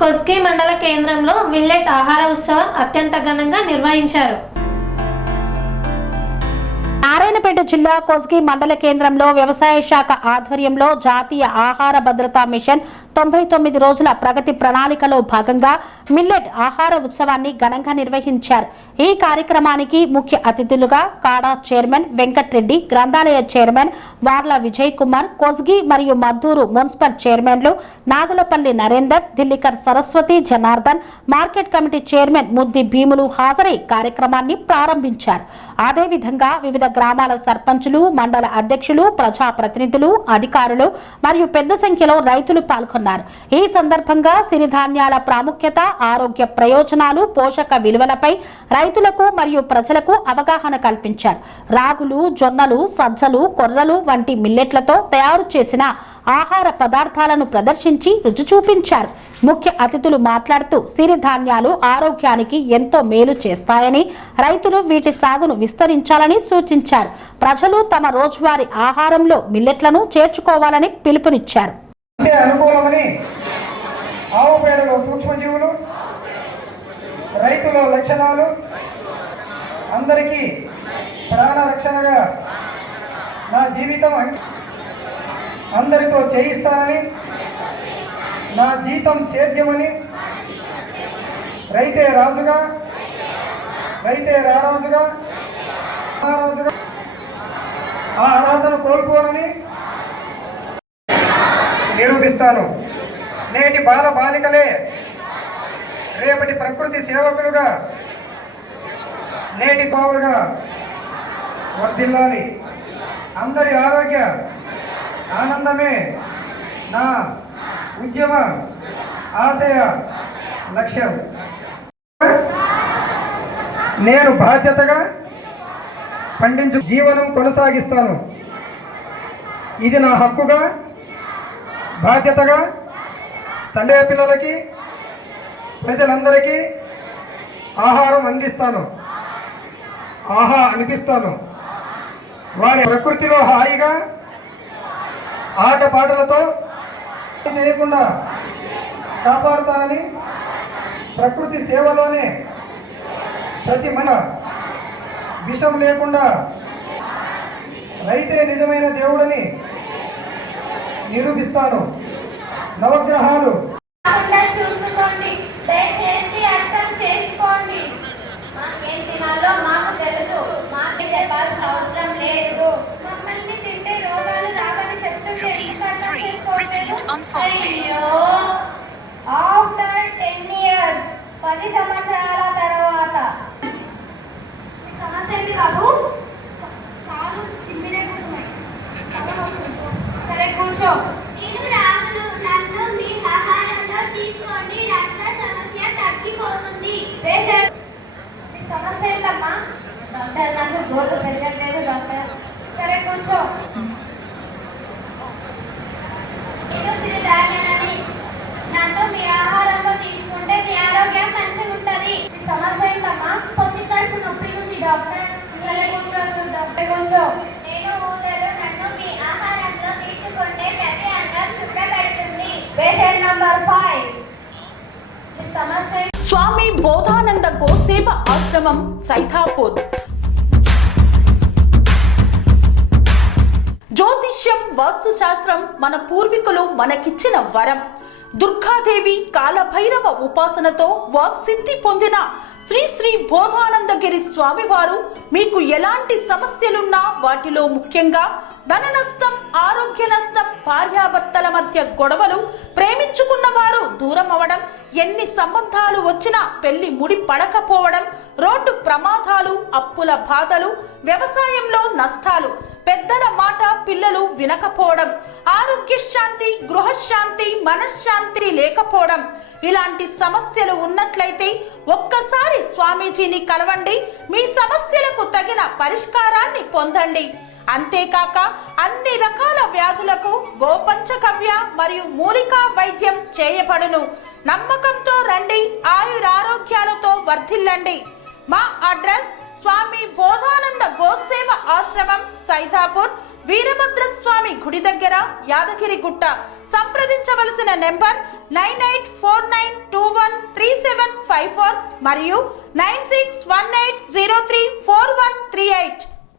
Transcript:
కొస్గి మండల కేంద్రంలో మిల్లెట్ ఆహార ఉత్సవం అత్యంత ఘనంగా నిర్వహించారు. నారాయణపేట జిల్లా కొస్గి మండల కేంద్రంలో వ్యవసాయ శాఖ ఆధ్వర్యంలో జాతీయ ఆహార భద్రతా మిషన్ 99 రోజుల ప్రగతి ప్రణాళికలో భాగంగా మిల్లెట్ ఆహార ఉత్సవాన్ని ఘనంగా నిర్వహించారు. ఈ కార్యక్రమానికి ముఖ్య అతిథులుగా కాడా చైర్మన్ వెంకట్రెడ్డి, గ్రంథాలయ చైర్మన్ వార్ల విజయ్ కుమార్, కొస్గి మరియు మద్దూరు మున్సిపల్ చైర్మన్లు Nagulapalli Narender, Dillikar Saraswati, Janardhan, market committee chairman Muddi Bheemulu హాజరై కార్యక్రమాన్ని ప్రారంభించారు. అదేవిధంగా వివిధ గ్రామాల సర్పంచులు, మండల అధ్యక్షులు, ప్రజాప్రతినిధులు, అధికారులు మరియు పెద్ద సంఖ్యలో రైతులు పాల్గొన్నారు. ఈ సందర్భంగా సిరిధాన్యాల ప్రాముఖ్యత, ఆరోగ్య ప్రయోజనాలు, పోషక విలువలపై రైతులకు మరియు ప్రజలకు అవగాహన కల్పించారు. రాగులు, జొన్నలు, సజ్జలు, కొర్రలు వంటి మిల్లెట్లతో తయారు చేసిన ఆహార పదార్థాలను ప్రదర్శించి రుచి చూపించారు. ముఖ్య అతిథులు మాట్లాడుతూ సిరిధాన్యాలు ఆరోగ్యానికి ఎంతో మేలు చేస్తాయని, రైతులు వీటి సాగును విస్తరించాలని సూచించారు. ప్రజలు తమ రోజువారీ ఆహారంలో మిల్లెట్లను చేర్చుకోవాలని పిలుపునిచ్చారు. అనుకూలమని ఆవు పేడలో సూక్ష్మజీవులు, రైతుల లక్షణాలు, అందరికీ ప్రాణరక్షణగా నా జీవితం అందరితో చేయిస్తానని, నా జీతం సేద్యమని, రైతే రాజుగా, రైతే రారాజుగా, మహారాజుగా ఆ అర్హతను కోల్పోనని నిరూపిస్తాను. నేటి బాల బాలికలే రేపటి ప్రకృతి సేవకులుగా, నేటి పావులుగా వర్ధిల్లాలి. అందరి ఆరోగ్య ఆనందమే నా ఉద్యమ ఆశయ లక్ష్యం. నేను బాధ్యతగా పండించు జీవనం కొనసాగిస్తాను. ఇది నా హక్కుగా, బాధ్యతగా తల్లి పిల్లలకి, ప్రజలందరికీ ఆహారం అందిస్తాను. ఆహా అనిపిస్తాను. వారి ప్రకృతిలో హాయిగా ఆటపాటలతో చేయకుండా కాపాడుతానని, ప్రకృతి సేవలోనే ప్రతి మన విషం లేకుండా రైతే నిజమైన దేవుడని నిరూపిస్తాను. నవగ్రహాలు చూసుకోండి, దయచేసి అర్థం చేసుకోండి. మాకేం తినాలో మాకు తెలుసు, మాకు చెప్పాల్సిన అవసరం లేదు. మమ్మల్ని తింటే రోగాలు రావని చెప్తుంటే అయ్యో, ఆఫ్టర్ 10 years 10 సంవత్సరాల తర్వాత సమస్య ఏంటి బాబు? సరే కూర్చో. నన్ను మీ ఆహారంలో తీసుకోండి, రక్త సమస్య తగ్గిపోతుంది. మీ సమస్య ఏంటమ్మా? డాక్టర్, నాకు గోళ్ళు పెరగట్లేదు డాక్టర్. సరే కూర్చో. నేను సిరిధాన్యాలని నన్ను మీ ఆహారంలో తీసుకుంటే మీ ఆరోగ్యం మంచిగా ఉంటుంది. మీ సమస్య ఏంటమ్మా? పొత్తి కడుపు నొప్పిగా ఉంది డాక్టర్. సరే కూర్చో చూద్దాం. కూర్చో. నేను ఊదలు నన్ను మీ ఆహారంలో తీసుకుంటే ప్రతి అంగం చుట్టబడుతుంది. Patient number 5. మీ సమస్య స్వామి బోధానంద గోసేవ ఆశ్రమం, సైథాపూర్. జ్యోతిష్యం, వాస్తుశాస్త్రం మన పూర్వీకులు మనకిచ్చిన వరం. దుర్గాదేవి, కాలభైరవ ఉపాసనతో వాక్సిద్ధి పొందిన శ్రీ శ్రీ బోధానందగిరి స్వామివారు మీకు ఎలాంటి సమస్యలున్నా, వాటిలో ముఖ్యంగా ధన నష్టం, ఆరోగ్య నష్టం, భార్యాభర్తల మధ్య గొడవలు, ప్రేమించుకున్న వారు దూరం అవడం, ఎన్ని సంబంధాలు వచ్చినా పెళ్లి ముడి పడకపోవడం, రోడ్డు ప్రమాదాలు, అప్పుల బాధలు, వ్యవసాయంలో నష్టాలు, పెద్దల మాట పిల్లలు వినకపోవడం, ఆరోగ్య శాంతి, గృహశాంతి, మనశ్శాంతి లేకపోవడం, ఇలాంటి సమస్యలు ఉన్నట్లయితే ఒక్కసారి స్వామీజీని కలవండి. మీ సమస్యలకు తగిన పరిష్కారాన్ని పొందండి. అంతేకాక అన్ని రకాల వ్యాధులకు గోపంచకవ్య మరియు మూలికా వైద్యం చేయబడును. నమ్మకంతో రండి, ఆయురారోగ్యాలతో వర్ధిల్లండి. మా అడ్రస్ స్వామి బోధానంద గోసేవ ఆశ్రమం, సైథాపూర్, వీరభద్రస్వామి గుడి గుడి దగ్గర, యాదగిరిగుట్ట. సంప్రదించవలసిన నెంబర్ 9849213754 మరియు 9618034138.